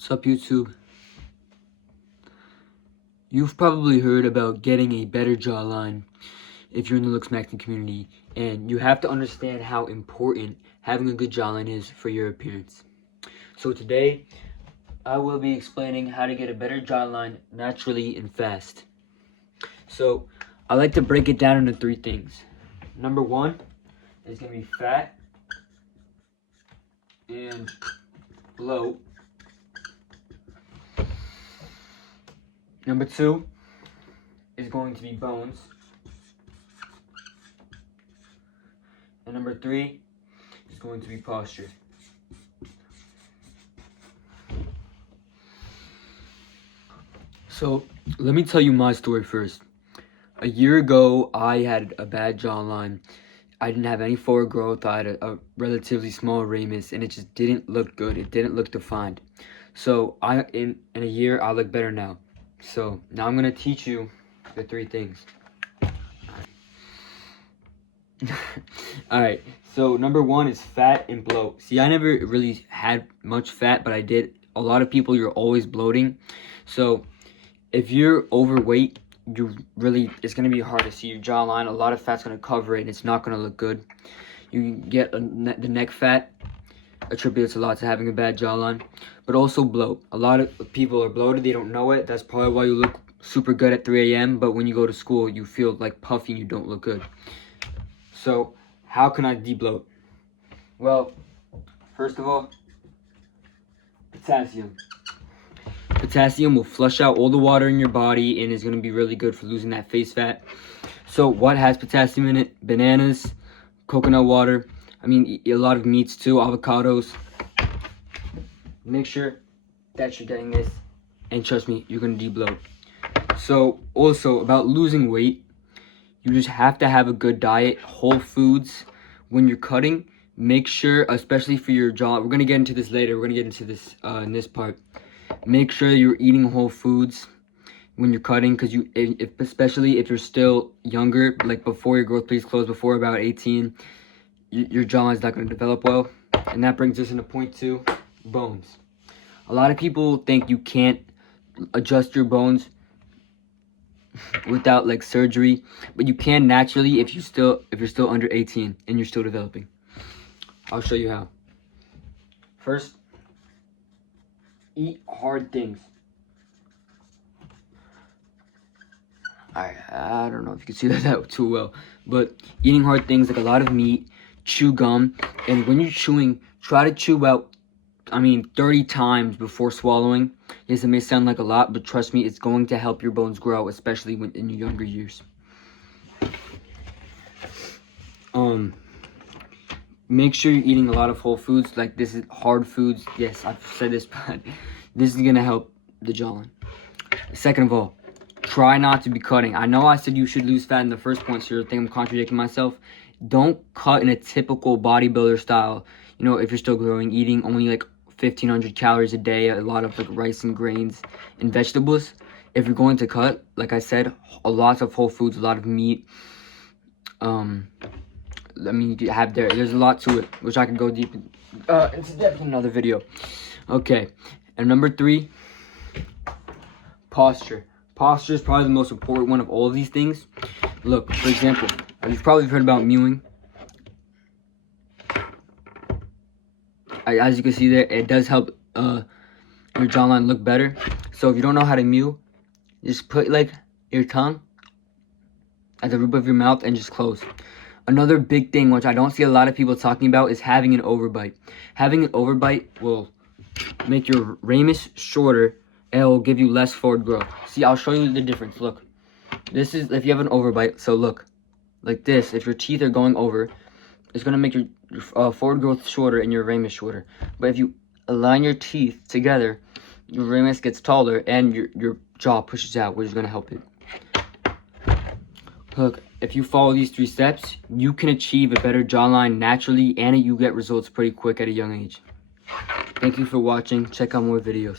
What's up, YouTube? You've probably heard about getting a better jawline if you're in the looks maxing community, and you have to understand how important having a good jawline is for your appearance. So today, I will be explaining how to get a better jawline naturally and fast. So, I like to break it down into 3 things. Number 1 is going to be fat and bloat. Number 2 is going to be bones. And number 3 is going to be posture. So, let me tell you my story first. A year ago, I had a bad jawline. I didn't have any forward growth. I had a relatively small ramus, and it just didn't look good. It didn't look defined. So, in a year, I look better now. So, now I'm going to teach you the 3 things. Alright, so number 1 is fat and bloat. See, I never really had much fat, but I did. A lot of people, you're always bloating. So, if you're overweight, it's going to be hard to see your jawline. A lot of fat's going to cover it, and it's not going to look good. You can get the neck fat attributes a lot to having a bad jawline, but also bloat. A lot of people are bloated, they don't know it. That's probably why you look super good at 3 a.m., but when you go to school, you feel like puffy and you don't look good. So, how can I debloat? Well, first of all, potassium. Potassium will flush out all the water in your body and is going to be really good for losing that face fat. So, what has potassium in it? Bananas, coconut water. I mean, a lot of meats too, avocados. Make sure that you're getting this, and trust me, you're going to debloat. So, also, about losing weight, you just have to have a good diet, whole foods. When you're cutting, make sure, especially for your jaw, we're going to get into this later, we're going to get into this in this part. Make sure you're eating whole foods when you're cutting, because especially if you're still younger, like before your growth plates close, before about 18, your jawline's not going to develop well. And that brings us into point 2, bones. A lot of people think you can't adjust your bones without like surgery, but you can naturally if you're still under 18 and you're still developing. I'll show you how. First, eat hard things. I don't know if you can see that too well, but eating hard things like a lot of meat, chew gum, and when you're chewing, try to chew about 30 times before swallowing. Yes, it may sound like a lot, but trust me, it's going to help your bones grow, especially in your younger years. Make sure you're eating a lot of whole foods. Like, this is hard foods. Yes, I've said this, but this is gonna help the jawline. Second of all, try not to be cutting. I know I said you should lose fat in the first point, so you think I'm contradicting myself. Don't cut in a typical bodybuilder style. You know, if you're still growing, eating only like 1,500 calories a day, a lot of like rice and grains and vegetables. If you're going to cut, like I said, a lot of whole foods, a lot of meat. There's a lot to it, which I can go deep into depth in another video. Okay, and number 3, posture. Posture is probably the most important one of all of these things. Look, for example, you've probably heard about mewing. As you can see there, it does help your jawline look better. So if you don't know how to mew, just put like your tongue at the roof of your mouth and just close. Another big thing, which I don't see a lot of people talking about, is having an overbite. Having an overbite will make your ramus shorter, and it will give you less forward growth. See, I'll show you the difference. Look, this is if you have an overbite. So look, like this, if your teeth are going over, it's going to make your forward growth shorter and your ramus shorter. But if you align your teeth together, your ramus gets taller and your jaw pushes out, which is going to help it. Look, if you follow these 3 steps, you can achieve a better jawline naturally, and you get results pretty quick at a young age. Thank you for watching. Check out more videos.